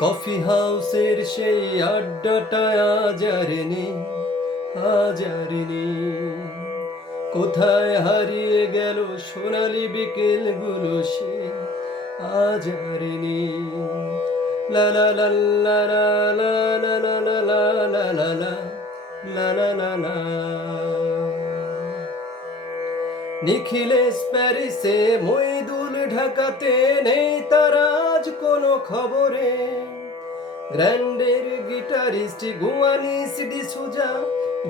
Coffee হাউসের সেই আড্ডাটা আজ আর নেই, আজ আর নেই। কোথায় হারিয়ে গেল সোনালি বিকেলগুলো সে আজ আর নেই। লা লা লা লা লা লা লা লা লা লা লা লা লা লা লা। নিখিলেশ প্যারিসে, মইদুল ঢাকাতে, নেই তার আজ কোনো খবরে। গ্র্যান্ডের গিটারিস্ট গুয়ানিস ডিসুজা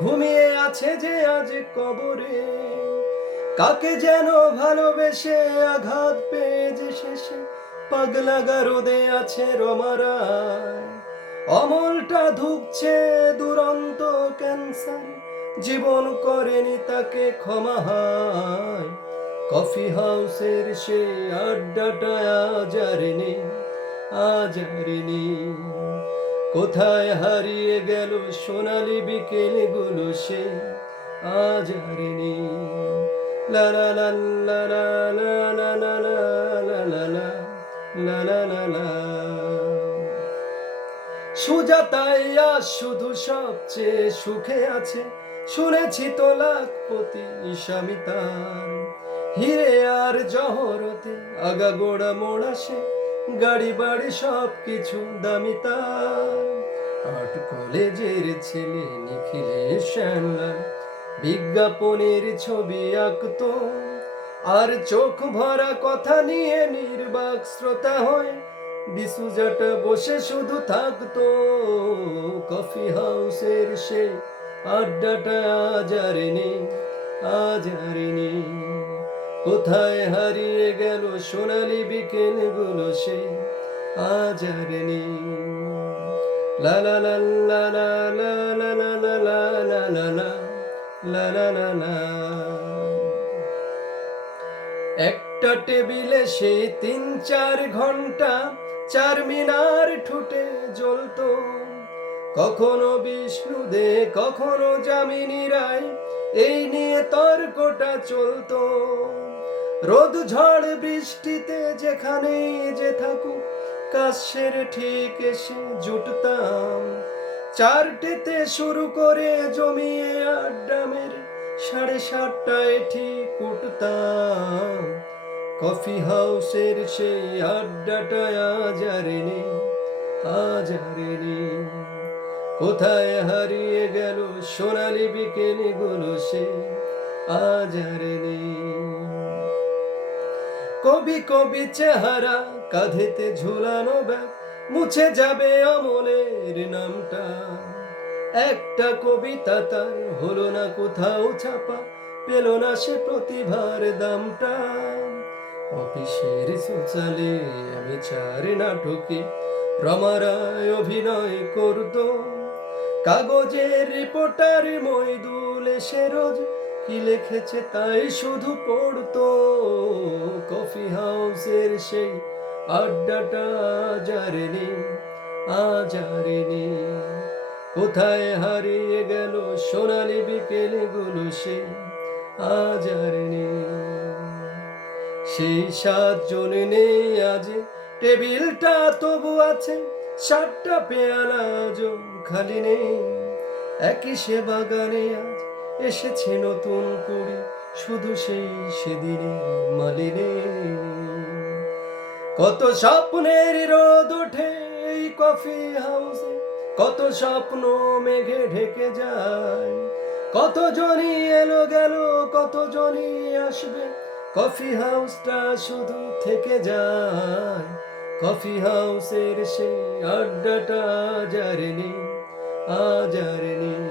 ঘুমিয়ে আছে যে আজ কবরে। কাকে যেন ভালোবেসে আঘাত পেয়ে যে শেষে পাগলা গারদে আছে রমারায়। অমলটা ধুকছে দুরন্ত ক্যান্সার, জীবন করেনি তাকে ক্ষমা হায়। কফি হাউসের সে আড্ডাটা আজ আর নেই, আজ আর নেই। কোথায় হারিয়ে গেল সোনালি বিকেলগুলো সে আজ আর নেই। লা লা লা লা লা লা লা লা লা লা লা লা লা লা লা। সুজাতাই আজ শুধু সবচেয়ে সুখে আছে, শুনেছি তো লাখপতি স্বামী তার। হিরে আর জহরতে আগাগোড়া মোড়া সে, গাড়ি বাড়ি সব কিছু দামি তার। আর্ট কলেজের ছেলে নিখিলেশ শ্যামলাল বিজ্ঞাপনের ছবি আঁকতো, আর চোখ ভরা কথা নিয়ে নির্বাক শ্রোতা হয়ে ডিসুজাটা বসে শুধু থাকতো। কফি হাউসের সে আড্ডাটা আজ আর নেই, আজ আর নেই। কোথায় হারিয়ে গেল সোনালি বিকেলগুলো সে আজ আর নেই। লা লা লা লা লা লা লা লা লা লা লা লা লা লা লা লা। একটা টেবিলে সে ৩-৪ ঘন্টা চার মিনার ঠুটে জ্বলতো। কখনো বিষ্ণু দে, কখনো যামিনী রায়, এই নিয়ে তর্কটা চলতো। রোদ ঝড় বৃষ্টিতে যেখানেই যে থাকুক, কাজ সেরে ঠিক এসে জুটতাম। 4টেতে শুরু করে জমিয়ে আড্ডা মেরে 7:30টায় ঠিক উঠতাম। কফি হাউসের সেই আড্ডাটা আজ আর নেই, আজ আর নেই। কোথায় হারিয়ে গেল সোনালি বিকেলগুলো সে আজ আর নেই। কবি কবি চেহারা, কাঁধেতে ঝুলানো ব্যাগ, মুছে যাবে অমলের নামটা। একটা কবিতা তার হলো না কোথাও ছাপা, পেল না সে প্রতিভার দামটা। অফিসের সোচালে আমি 4 নাটকে রমারায় অভিনয় করতো। কাগজের রিপোর্টার মইদুল এসে রোজ কি লিখেছে তাই শুধু পড়তো। কফি হাউসের সেই আড্ডাটা আজ আর নেই, আজ আর নেই। কোথায় হারিয়ে গেল সোনালি বিকেলগুলো সে আজ আর নেই। সেই 7 জন নেই আজ, টেবিলটা তবু আছে, 7টা পেয়ালা আজও খালি নেই। একই সে বাগানে আজ এসেছে নতুন কুড়ি, শুধু সেই সেদিনের মালিনে। কত স্বপ্নের রোদ ওঠে এই কফি হাউসে, কত স্বপ্ন মেঘে ঢেকে যায়। কত জনই এলো গেল, কত জনই আসবে, কফি হাউসটা শুধু থেকে যায়। কফি হাউসের সেই আড্ডাটা আজ আর নেই, আজ আর নেই।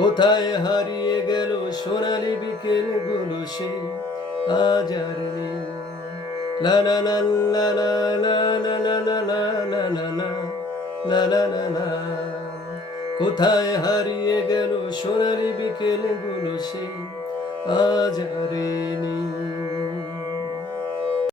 কোথায় হারিয়ে গেল সোনালি বিকেলগুলো সে আজ আর নেই। লা লা লা লা লা লা লা লা লা লা লা লা লা লা লা লা। কোথায় হারিয়ে গেল সোনালি বিকেলগুলো সে আজ আর নেই।